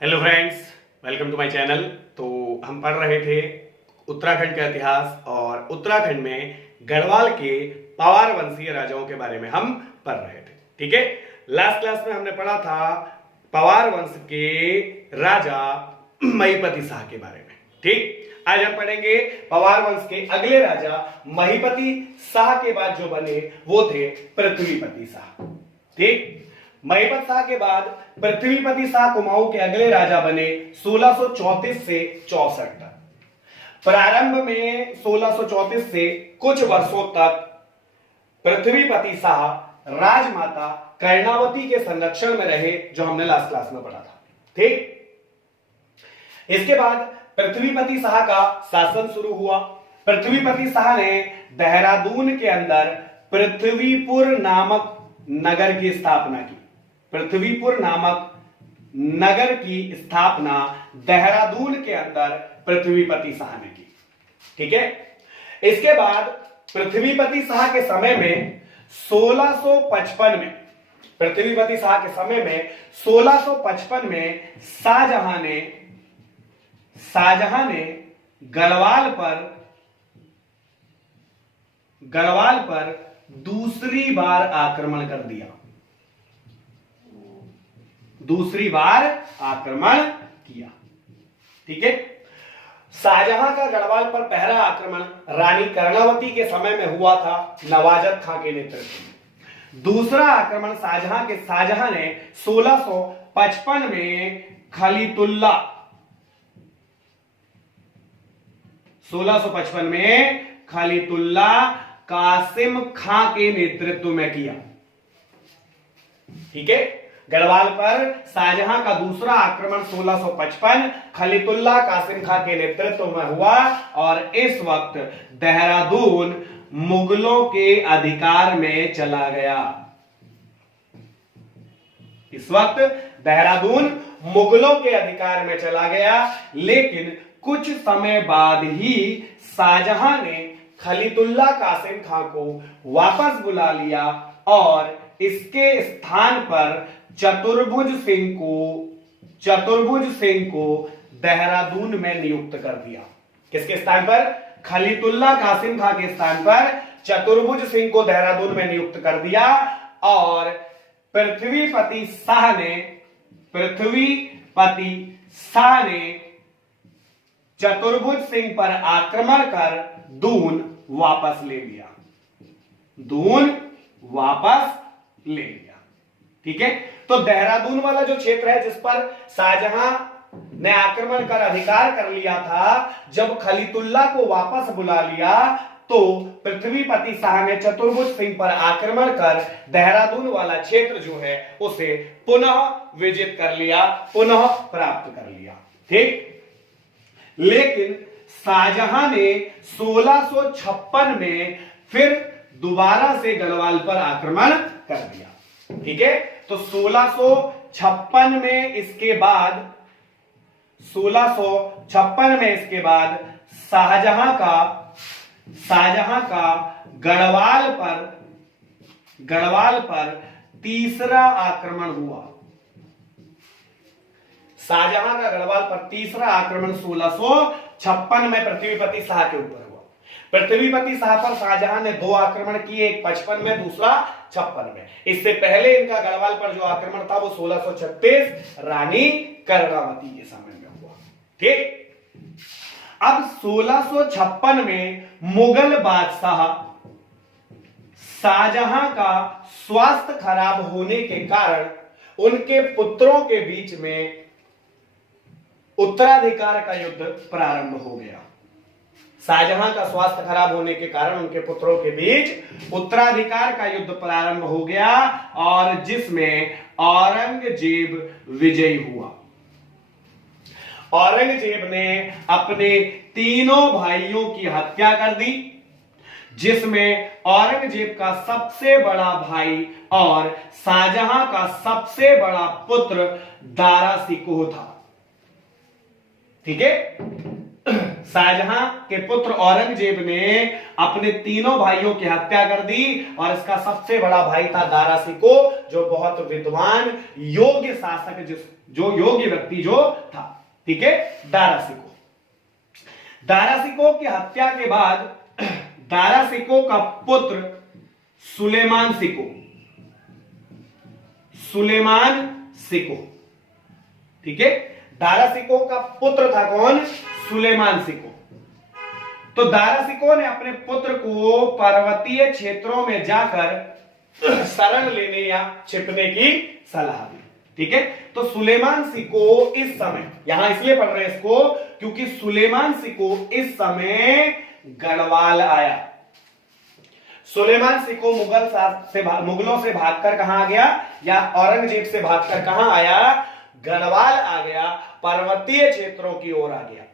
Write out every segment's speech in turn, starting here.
Hello friends, welcome to my channel. तो हम पढ़ रहे थे उत्तराखंड का इतिहास और उत्तराखंड में गढ़वाल के पवार वंशीय राजाओं के बारे में हम पढ़ रहे थे। ठीक है, लास्ट क्लास में हमने पढ़ा था पवार वंश के राजा महिपति शाह के बारे में। ठीक, आज हम पढ़ेंगे पवार वंश के अगले राजा महिपति शाह के बाद जो बने वो थे पृथ्वीपति शाह। ठीक, महिपत शाह के बाद पृथ्वीपति शाह कुमाऊं के अगले राजा बने 1634 से 64 तक। प्रारंभ में 1634 से कुछ वर्षों तक पृथ्वीपति शाह राजमाता कर्णावती के संरक्षण में रहे, जो हमने लास्ट क्लास में पढ़ा था। ठीक, इसके बाद पृथ्वीपति शाह का शासन शुरू हुआ। पृथ्वीपति शाह ने देहरादून के अंदर पृथ्वीपुर नामक नगर की स्थापना की। पृथ्वीपुर नामक नगर की स्थापना देहरादून के अंदर पृथ्वीपति शाह ने की। ठीक है, इसके बाद पृथ्वीपति शाह के समय में 1655 में पृथ्वीपति शाह के समय में 1655 में शाहजहां ने गढ़वाल पर दूसरी बार आक्रमण कर दिया। दूसरी बार आक्रमण किया। ठीक है, शाहजहां का गढ़वाल पर पहला आक्रमण रानी कर्णावती के समय में हुआ था, नवाजत खां के नेतृत्व में। दूसरा आक्रमण शाहजहां ने 1655 में खलीतुल्ला कासिम खां के नेतृत्व में किया। ठीक है, गढ़वाल पर शाहजहां का दूसरा आक्रमण 1655 खलीतुल्ला कासिम खां के नेतृत्व में हुआ और इस वक्त देहरादून मुगलों के अधिकार में चला गया। इस वक्त देहरादून मुगलों के अधिकार में चला गया, लेकिन कुछ समय बाद ही शाहजहां ने खलीतुल्ला कासिम खां को वापस बुला लिया और इसके स्थान पर चतुर्भुज सिंह को देहरादून में नियुक्त कर दिया। किसके स्थान पर? खलीतुल्ला कासिम खां के स्थान पर चतुर्भुज सिंह को देहरादून में नियुक्त कर दिया और पृथ्वीपति शाह ने चतुर्भुज सिंह पर आक्रमण कर दून वापस ले लिया। ठीक है, तो देहरादून वाला जो क्षेत्र है जिस पर शाहजहां ने आक्रमण कर अधिकार कर लिया था, जब खलीतुल्ला को वापस बुला लिया तो पृथ्वीपति शाह ने चतुर्भुज सिंह पर आक्रमण कर देहरादून वाला क्षेत्र जो है उसे पुनः विजित कर लिया, पुनः प्राप्त कर लिया। ठीक, लेकिन शाहजहां ने 1656 में फिर दोबारा से गढ़वाल पर आक्रमण कर दिया। ठीक है, तो 1656 में इसके बाद शाहजहां का गढ़वाल पर तीसरा आक्रमण हुआ। शाहजहां का गढ़वाल पर तीसरा आक्रमण 1656 में पृथ्वीपति शाह के ऊपर हुआ। पृथ्वीपति शाह पर शाहजहां ने दो आक्रमण किए, एक 55 में, दूसरा 56 में। इससे पहले इनका गढ़वाल पर जो आक्रमण था वो 1636 रानी कर्णावती के समय में हुआ। ठीक, अब 1656 में मुगल बादशाह शाहजहां का स्वास्थ्य खराब होने के कारण उनके पुत्रों के बीच में उत्तराधिकार का युद्ध प्रारंभ हो गया। शाहजहां का स्वास्थ्य खराब होने के कारण उनके पुत्रों के बीच उत्तराधिकार का युद्ध प्रारंभ हो गया और जिसमें औरंगजेब विजयी हुआ। औरंगजेब ने अपने तीनों भाइयों की हत्या कर दी, जिसमें औरंगजेब का सबसे बड़ा भाई और शाहजहां का सबसे बड़ा पुत्र दारा शिकोह था। ठीक है, शाहजहां के पुत्र औरंगजेब ने अपने तीनों भाइयों की हत्या कर दी और इसका सबसे बड़ा भाई था दारा शिकोह, जो बहुत विद्वान योग्य शासक, जो योग्य व्यक्ति जो था। ठीक है, दारा शिकोह की हत्या के बाद दारा शिकोह का पुत्र सुलेमान शिकोह, ठीक है, दारा शिकोह का पुत्र था कौन? सुलेमान शिकोह। तो दारा शिकोह ने अपने पुत्र को पर्वतीय क्षेत्रों में जाकर शरण लेने या छिपने की सलाह दी। ठीक है, तो सुलेमान शिकोह इस समय, यहां इसलिए पढ़ रहे हैं इसको क्योंकि सुलेमान शिकोह इस समय गढ़वाल आया। सुलेमान शिकोह मुगलों से भागकर कहां आ गया, या औरंगजेब से भागकर कहां आया? गढ़वाल आ गया, पर्वतीय क्षेत्रों की ओर आ गया।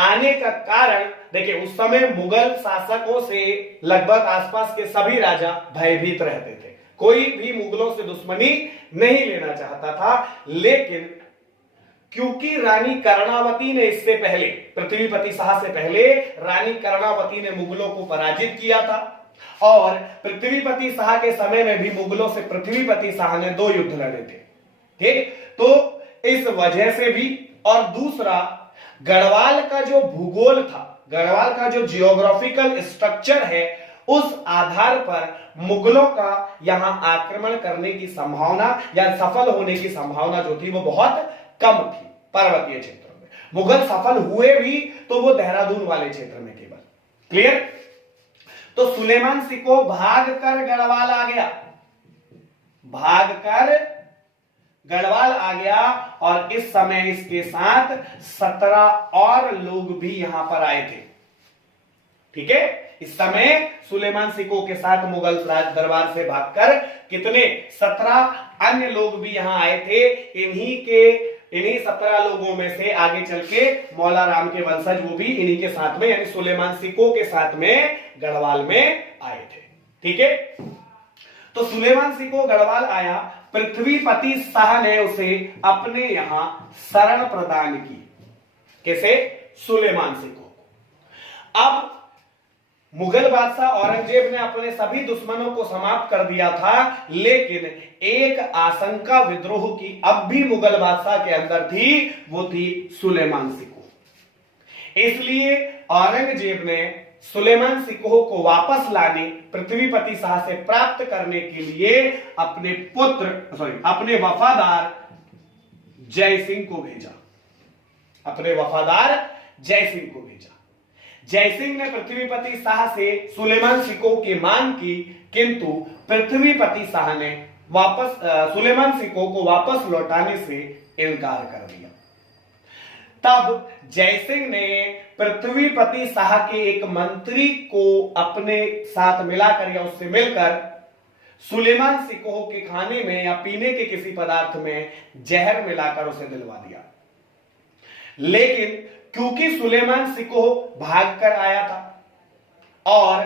आने का कारण देखिए, उस समय मुगल शासकों से लगभग आसपास के सभी राजा भयभीत रहते थे, कोई भी मुगलों से दुश्मनी नहीं लेना चाहता था। लेकिन क्योंकि रानी कर्णावती ने इससे पहले, पृथ्वीपति शाह से पहले रानी कर्णावती ने मुगलों को पराजित किया था, और पृथ्वीपति शाह के समय में भी मुगलों से पृथ्वीपति शाह ने 2 युद्ध लड़े थे। ठीक, तो इस वजह से भी, और दूसरा गढ़वाल का जो भूगोल था, गढ़वाल का जो जियोग्राफिकल स्ट्रक्चर है, उस आधार पर मुगलों का यहां आक्रमण करने की संभावना या सफल होने की संभावना जो थी वो बहुत कम थी। पर्वतीय क्षेत्रों में मुगल सफल हुए भी तो वो देहरादून वाले क्षेत्र में केवल। क्लियर? तो सुलेमान शिकोह भागकर गढ़वाल आ गया, गढ़वाल आ गया, और इस समय इसके साथ 17 और लोग भी यहां पर आए थे। ठीक है, इस समय सुलेमान शिकोह के साथ मुगल राज दरबार से भागकर कितने 17 अन्य लोग भी यहां आए थे। इन्हीं 17 लोगों में से आगे चल के मौला राम के वंशज वो भी इन्हीं के साथ में, यानी सुलेमान शिकोह के साथ में गढ़वाल में आए थे। ठीक है, तो सुलेमान शिकोह गढ़वाल आया, पृथ्वीपति शाह ने उसे अपने यहां शरण प्रदान की। कैसे? सुलेमान शिकोह को। अब मुगल बादशाह औरंगजेब ने अपने सभी दुश्मनों को समाप्त कर दिया था, लेकिन एक आशंका विद्रोह की अब भी मुगल बादशाह के अंदर थी, वो थी सुलेमान शिकोह। इसलिए औरंगजेब ने सुलेमान शिकोह को वापस लाने, पृथ्वीपति शाह से प्राप्त करने के लिए अपने वफादार जयसिंह को भेजा। जयसिंह ने पृथ्वीपति शाह से सुलेमान शिकोह की मांग की, किंतु पृथ्वीपति शाह ने सुलेमान शिकोह को वापस लौटाने से इनकार कर दिया। तब जयसिंह ने पृथ्वीपति शाह के एक मंत्री को अपने साथ मिलाकर या उससे मिलकर सुलेमान शिकोह के खाने में या पीने के किसी पदार्थ में जहर मिलाकर उसे दिलवा दिया। लेकिन क्योंकि सुलेमान शिकोह भागकर आया था और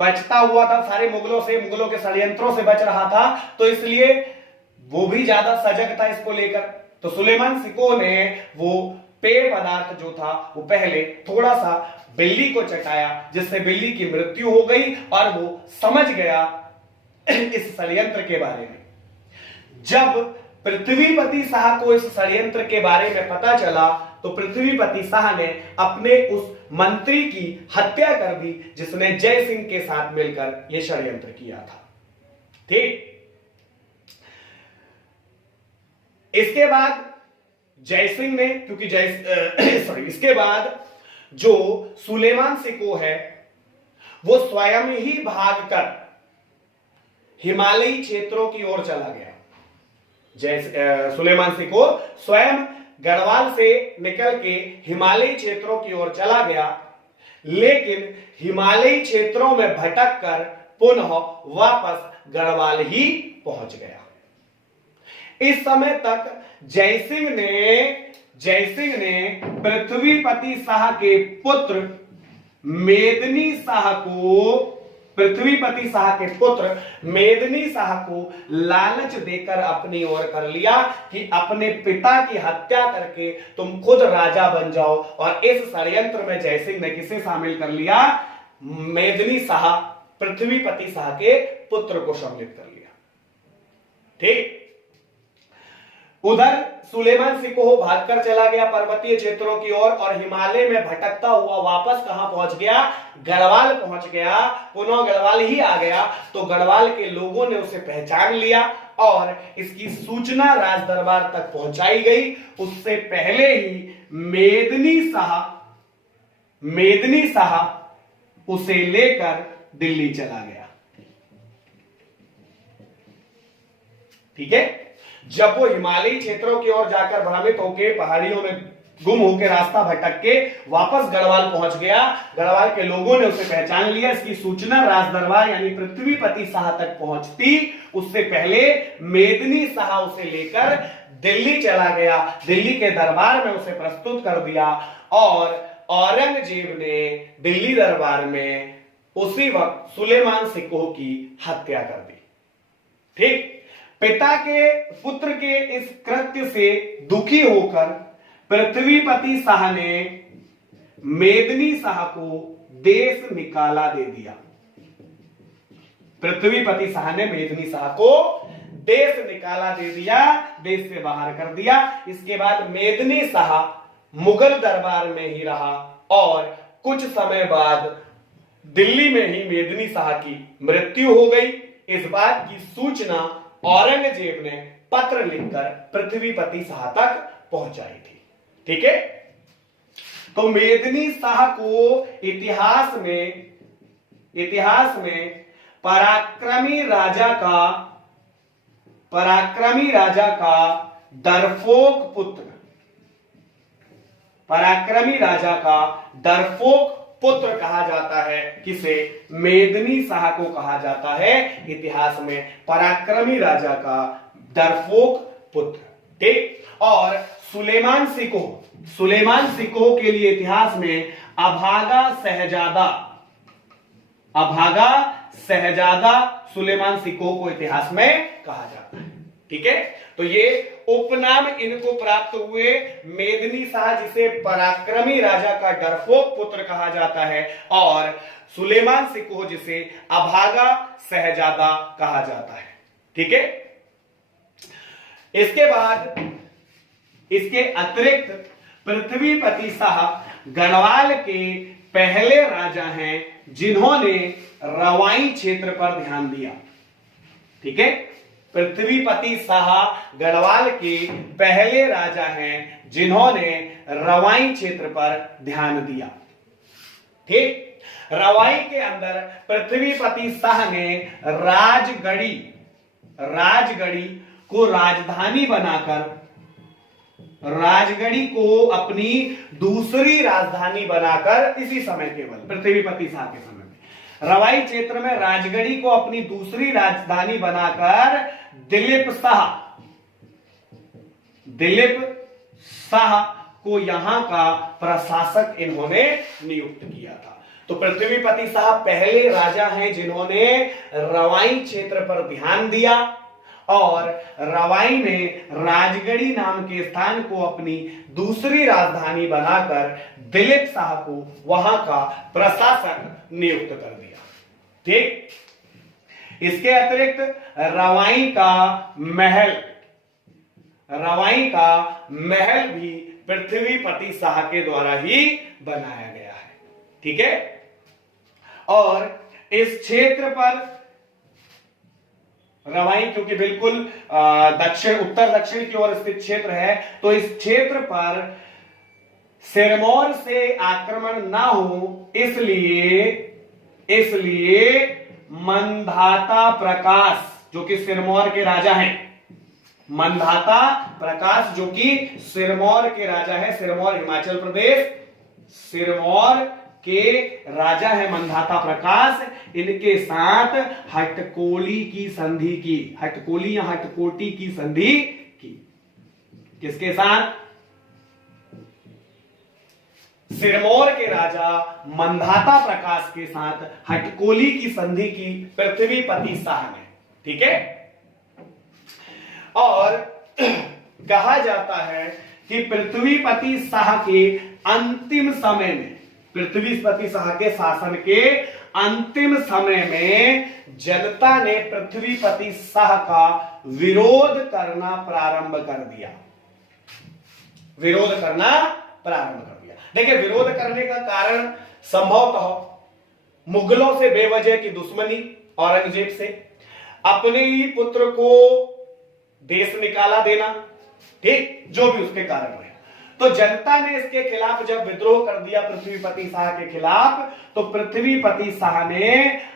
बचता हुआ था सारे मुगलों के षड्यंत्रों से बच रहा था, तो इसलिए वो भी ज्यादा सजग था इसको लेकर। तो सुलेमान शिकोह ने वो पेय पदार्थ जो था वो पहले थोड़ा सा बिल्ली को चटाया, जिससे बिल्ली की मृत्यु हो गई और वो समझ गया इस षड्यंत्र के बारे में। जब पृथ्वीपति शाह को इस षड्यंत्र के बारे में पता चला, तो पृथ्वीपति शाह ने अपने उस मंत्री की हत्या कर दी, जिसने जय सिंह के साथ मिलकर यह षड्यंत्र किया था। ठीक, इसके बाद जयसिंह ने, क्योंकि इसके बाद जो सुलेमान शिकोह है वो स्वयं ही भागकर हिमालयी क्षेत्रों की ओर चला गया। सुलेमान शिकोह स्वयं गढ़वाल से निकल के हिमालयी क्षेत्रों की ओर चला गया, लेकिन हिमालयी क्षेत्रों में भटक कर पुनः वापस गढ़वाल ही पहुंच गया। इस समय तक जयसिंह ने पृथ्वीपति शाह के पुत्र मेदिनी शाह को पृथ्वीपति शाह के पुत्र मेदिनी शाह को लालच देकर अपनी ओर कर लिया कि अपने पिता की हत्या करके तुम खुद राजा बन जाओ, और इस षड्यंत्र में जयसिंह ने किसे शामिल कर लिया? मेदिनी शाह, पृथ्वीपति शाह के पुत्र को सम्मिलित कर लिया। ठीक। उधर सुलेमान सिकोह भागकर चला गया पर्वतीय क्षेत्रों की ओर और हिमालय में भटकता हुआ वापस कहां पहुंच गया? गढ़वाल पहुंच गया। पुनः गढ़वाल ही आ गया तो गढ़वाल के लोगों ने उसे पहचान लिया और इसकी सूचना राज दरबार तक पहुंचाई गई। उससे पहले ही मेदिनी शाह उसे लेकर दिल्ली चला गया। ठीक है। जब वो हिमालयी क्षेत्रों की ओर जाकर भ्रमित होकर पहाड़ियों में गुम होकर रास्ता भटक के वापस गढ़वाल पहुंच गया, गढ़वाल के लोगों ने उसे पहचान लिया। इसकी सूचना राज दरबार यानी पृथ्वीपति शाह तक पहुंचती उससे पहले मेदिनी शाह उसे लेकर दिल्ली चला गया। दिल्ली के दरबार में उसे प्रस्तुत कर दिया और औरंगजेब ने दिल्ली दरबार में उसी वक्त सुलेमान सिकोह की हत्या कर दी। ठीक। पिता के पुत्र के इस कृत्य से दुखी होकर पृथ्वीपति शाह ने मेदिनी शाह को देश निकाला दे दिया। पृथ्वीपति शाह ने मेदिनी शाह को देश निकाला दे दिया, देश से बाहर कर दिया। इसके बाद मेदिनी शाह मुगल दरबार में ही रहा और कुछ समय बाद दिल्ली में ही मेदिनी शाह की मृत्यु हो गई। इस बात की सूचना औरंगजेब ने पत्र लिखकर पृथ्वीपति शाह तक पहुंचाई थी। ठीक है। तो मेदिनी शाह को इतिहास में पराक्रमी राजा का डरपोक पुत्र कहा जाता है। किसे? मेदिनी शाह को कहा जाता है इतिहास में पराक्रमी राजा का डरपोक पुत्र। ठीक। और सुलेमान सिकोह के लिए इतिहास में अभागा शहजादा सुलेमान सिकोह को इतिहास में कहा जाता है। ठीक है। तो ये उपनाम इनको प्राप्त हुए। मेदिनी शाह जिसे पराक्रमी राजा का डरपोक पुत्र कहा जाता है और सुलेमान सिकोह जिसे अभागा शहजादा कहा जाता है। ठीक है। इसके बाद इसके अतिरिक्त पृथ्वीपति शाह गढ़वाल के पहले राजा हैं जिन्होंने रवाई क्षेत्र पर ध्यान दिया। ठीक है। पृथ्वीपति शाह गढ़वाल के पहले राजा हैं जिन्होंने रवाई क्षेत्र पर ध्यान दिया। ठीक। रवाई के अंदर पृथ्वीपति शाह ने राजगढ़ी को राजधानी बनाकर राजगढ़ी को अपनी दूसरी राजधानी बनाकर इसी समय केवल पृथ्वीपति शाह के समय में रवाई क्षेत्र में राजगढ़ी को अपनी दूसरी राजधानी बनाकर दिलीप शाह को यहां का प्रशासक इन्होंने नियुक्त किया था। तो पृथ्वीपति शाह पहले राजा हैं जिन्होंने रवाई क्षेत्र पर ध्यान दिया और रवाई में राजगढ़ी नाम के स्थान को अपनी दूसरी राजधानी बनाकर दिलीप शाह को वहां का प्रशासक नियुक्त कर दिया। ठीक। इसके अतिरिक्त रवाई का महल भी पृथ्वीपति शाह के द्वारा ही बनाया गया है। ठीक है। और इस क्षेत्र पर रवाई क्योंकि बिल्कुल उत्तर दक्षिण की ओर स्थित क्षेत्र है तो इस क्षेत्र पर सिरमौर से आक्रमण ना हो इसलिए मंधाता प्रकाश जो कि सिरमौर के राजा हैं, मंधाता प्रकाश जो कि सिरमौर के राजा है, सिरमौर हिमाचल प्रदेश, सिरमौर के राजा है मंधाता प्रकाश, इनके साथ हटकोली की संधि की, हटकोली या हटकोटी की संधि की। किसके साथ? सिरमौर के राजा मंधाता प्रकाश के साथ हटकोली की संधि की पृथ्वीपति शाह ने। ठीक है, और कहा जाता है कि पृथ्वीपति शाह के अंतिम समय में, पृथ्वीपति शाह के शासन के अंतिम समय में जनता ने पृथ्वीपति शाह का विरोध करना प्रारंभ कर दिया। विरोध करना प्रारंभ कर दिया। देखिए, विरोध करने का कारण संभवतः मुगलों से बेवजह की दुश्मनी, औरंगजेब से, अपने ही पुत्र को देश निकाला देना, ठीक, जो भी उसके कारण रहे। तो जनता ने इसके खिलाफ जब विद्रोह कर दिया पृथ्वीपति शाह के खिलाफ, तो पृथ्वीपति शाह ने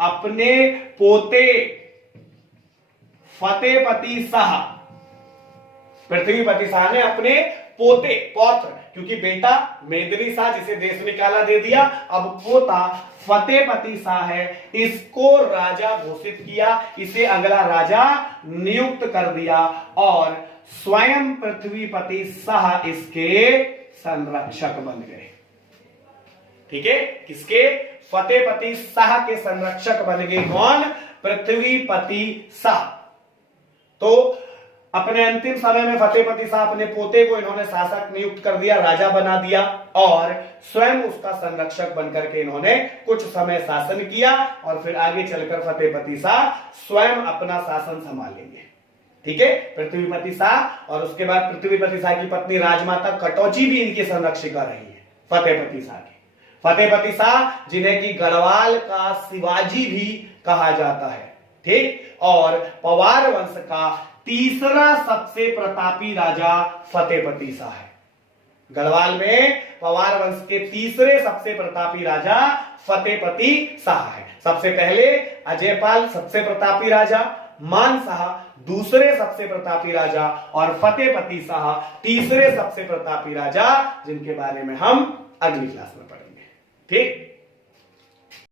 अपने पोते फतेहपति शाह, पृथ्वीपति शाह ने अपने पोते, पौत्र, क्योंकि बेटा मेदिनी शाह जिसे देश निकाला दे दिया, अब पोता फतेहपति शाह है, इसको राजा घोषित किया, इसे अगला राजा नियुक्त कर दिया और स्वयं पृथ्वीपति शाह इसके संरक्षक बन गए। ठीक है, किसके? फतेहपति शाह के संरक्षक बन गए। कौन? पृथ्वीपति शाह। तो अपने अंतिम समय में फतेहपति शाह अपने पोते को इन्होंने शासक नियुक्त कर दिया, राजा बना दिया और स्वयं उसका संरक्षक बनकर के इन्होंने कुछ समय शासन किया और फिर आगे चलकर फतेहपति शाह स्वयं अपना शासन संभालेंगे। ठीक है, पृथ्वीपति शाह और उसके बाद पृथ्वीपति शाह की पत्नी राजमाता कटौची भी इनकी संरक्षिका रही है, फतेहपति शाह की। फतेहपति शाह जिन्हें की गढ़वाल का शिवाजी भी कहा जाता है, ठीक, और पवार वंश का तीसरा सबसे प्रतापी राजा फतेहपति शाह है। गढ़वाल में पवार वंश के तीसरे सबसे प्रतापी राजा फतेहपति शाह है। सबसे पहले अजयपाल सबसे प्रतापी राजा, मान शाह दूसरे सबसे प्रतापी राजा और फतेहपति शाह तीसरे सबसे प्रतापी राजा, जिनके बारे में हम अगली क्लास में पढ़ेंगे। ठीक।